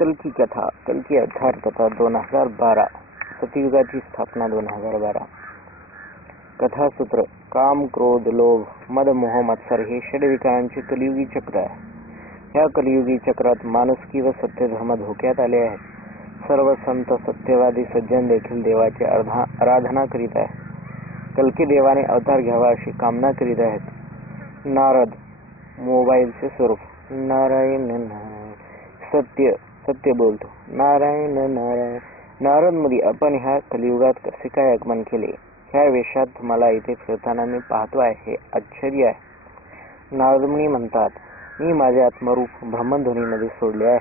कल की कथा, कल की अवतार कथा 2012, सतयुगाची स्थापना 2012. कथासूत्र: काम, क्रोध, लोभ, मद, मोह, मत्सर हे षडविकारांचे कलियुगी चक्र आहे. ह्या कलियुगी चक्रात माणुसकी व सत्यधर्म धोक्यात आले आहेत. सर्व संत, सत्यवादी, सज्जन देखील देवाची आराधना करीत आहेत. कल्की देवाने अवतार घ्यावा अशी कामना करीत आहेत. नारद, मोबाईलचे स्वरूप. नारायण सत्य सत्य बोलतो. नारायण नारायण. नारद मुनी, आपण ह्या कलियुगात कसे काय आगमन केले? ह्या वेशात तुम्हाला इथे फिरताना मी पाहतो आहे, हे आश्चर्य आहे. नारद मुनी म्हणतात, मी माझे आत्मरूप ब्रह्मध्वनीमध्ये सोडले आहे.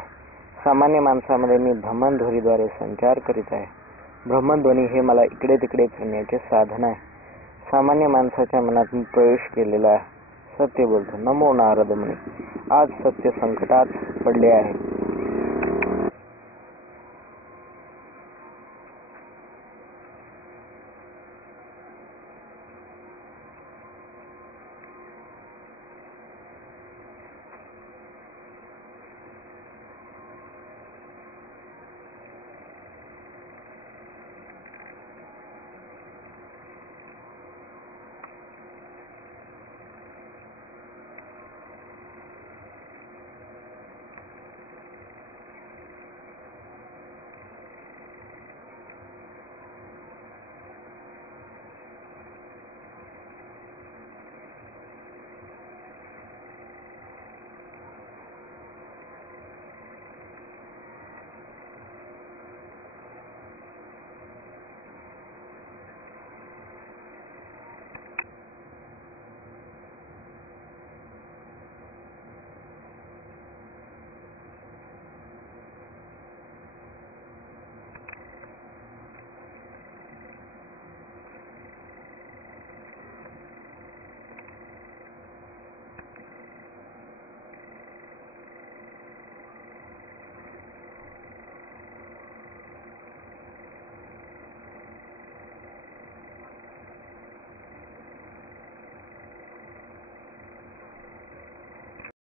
सामान्य माणसामध्ये मी ब्रह्मध्वनीद्वारे संचार करीत आहे. ब्रह्मध्वनी हे मला इकडे तिकडे फिरण्याचे साधन आहे. सामान्य माणसाच्या मनात मी प्रवेश केलेला आहे. सत्य बोलतो. नमो नारद मुनी. आज सत्य संकटात पडले आहे.